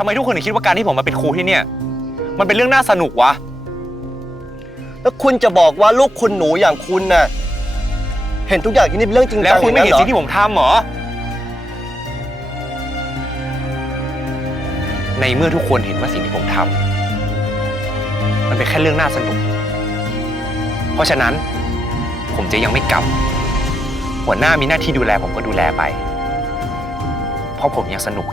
ทำไมทุกคนถึงคิดว่าการที่ผมมาเป็นครูที่เนี่ย มันเป็นเรื่องน่าสนุกวะ แล้วคุณจะบอกว่าลูกคุณหนูอย่างคุณน่ะเห็นทุกอย่างที่นี่เป็นเรื่องจริงแล้วจังคุณไม่เห็นอย่างสิ่งที่ผมทำเหรอ ในเมื่อทุกคนเห็นว่าสิ่งที่ผมทำมันเป็นแค่เรื่องน่าสนุก เพราะฉะนั้นผมจะยังไม่กลับ หัวหน้ามีหน้าที่ดูแลผมก็ดูแลไป เพราะผมยังสนุก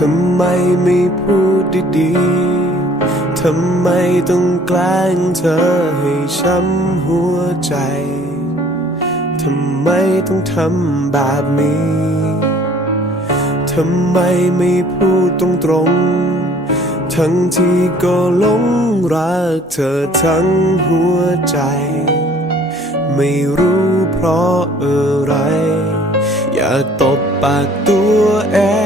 ทำไมไม่พูดดีๆ ทำไมต้องแกล้งเธอให้ช้ำหัวใจ ทำไมต้องทำแบบนี้ ทำไมไม่พูดตรงๆ ทั้งที่ก็หลงรักเธอทั้งหัวใจ ไม่รู้เพราะอะไร อยากตบปากตัวเอง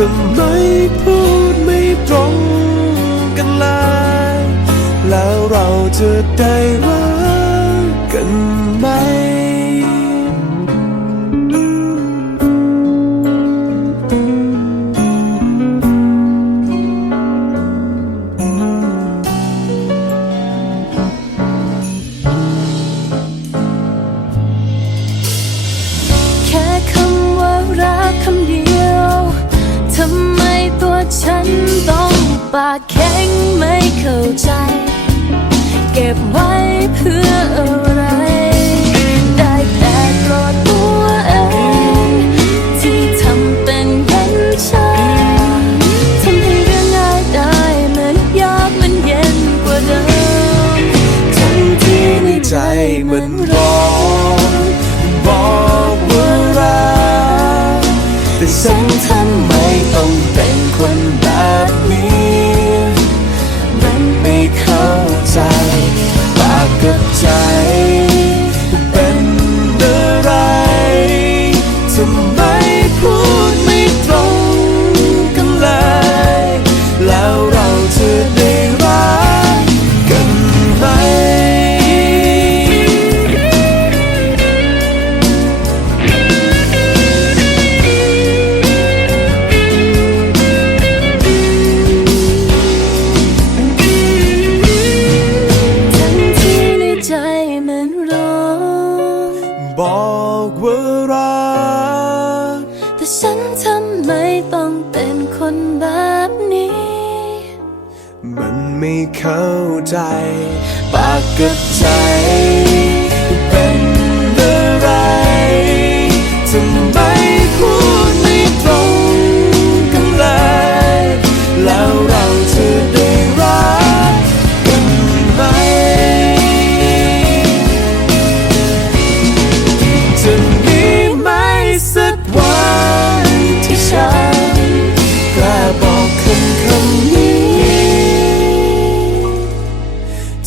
ทำไมพูดไม่ตรงกันเลยแล้วเราจะได้รักกันไหม ปากแข็งไม่เข้าใจ เก็บไว้เพื่ออะไร ได้แต่โกรธตัวเอง ที่ทำเป็นเห็นฉันทำให้เรื่องง่ายได้มันยากมันเย็นกว่าเดิมทั้งที่ในใจมันร้องบอกว่ารักแต่ฉันทำไมต้องเป็นคนแบบนี้ ใจปากกับใจ ทำไมต้องเป็นคนแบบนี้ มันไม่เข้าใจ ปากกับใจ เป็นอะไรทำไมพูดไม่ตรงกันเลยแล้ว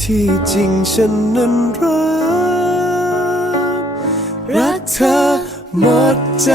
ที่จริงฉันนั้นรัก รักเธอหมดใจ